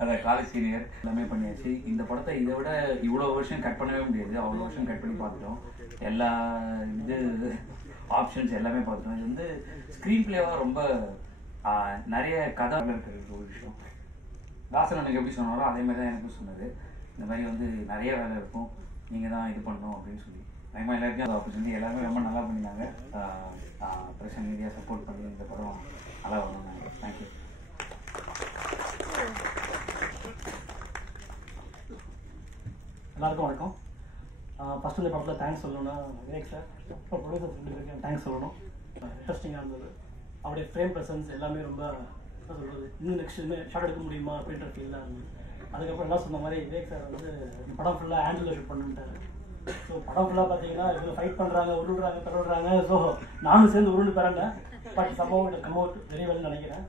அதான் college senior எல்லாமே பண்ணியாச்சு. இந்த படத்தை இதை விட இவ்வளோ வருஷம் கட் பண்ணவே முடியாது. அவ்வளோ வருஷம் கட் பண்ணி பார்த்துட்டோம். எல்லா ஆப்ஷன்ஸ் எல்லாமே பார்த்துட்டோம். இது வந்து ஸ்க்ரீன் பிளேவாக ரொம்ப நிறைய கதை இருக்கிற ஒரு விஷயம். தாசன் எனக்கு எப்படி சொன்னாரோ அதே மாதிரி தான் எனக்கும் சொன்னது. இந்த மாதிரி வந்து நிறைய வேலை இருக்கும், நீங்கள் தான் இது பண்ணணும் அப்படின்னு சொல்லி. நம்ம எல்லாருக்கும் அந்த ஆப்பர்ச்சுனிட்டி எல்லாருமே ரொம்ப நல்லா பண்ணியிருந்தாங்க. பிரசன் மீடியா சப்போர்ட் பண்ணி இந்த படம் நல்லா வரணும். தேங்க்யூ. எல்லாருக்கும் வணக்கம். ஃபஸ்ட்டு இந்த படத்தில் தேங்க்ஸ் சொல்லணும்னா விவேக் சார், அப்புறம் ப்ரொடியூசர் 2 பேருக்கும் தேங்க்ஸ் சொல்லணும். இன்ட்ரெஸ்டிங்காக இருந்தது. அவருடைய ஃப்ரேம் ப்ரெசன்ஸ் எல்லாமே ரொம்ப என்ன சொல்கிறது, இன்னும் நெக்ஸ்ட் ஷார்ட் எடுக்க முடியுமா அப்படின்ற ஃபீல்லாம் இருந்தது. அதுக்கப்புறம் எல்லாம் சொன்ன மாதிரி விவேக் சார் வந்து படம் ஃபுல்லாக ஆண்டில் ஷூட் பண்ணிட்டாரு. ஸோ படம் ஃபுல்லாக பார்த்தீங்கன்னா இதில் ஃபைட் பண்ணுறாங்க, உருள்றாங்க, பிறவிடுறாங்க. ஸோ நானும் சேர்ந்து உருண்டு பிறந்தேன். பட் சம்பவம் கம் அவுட் வெரி வெல் நினைக்கிறேன்.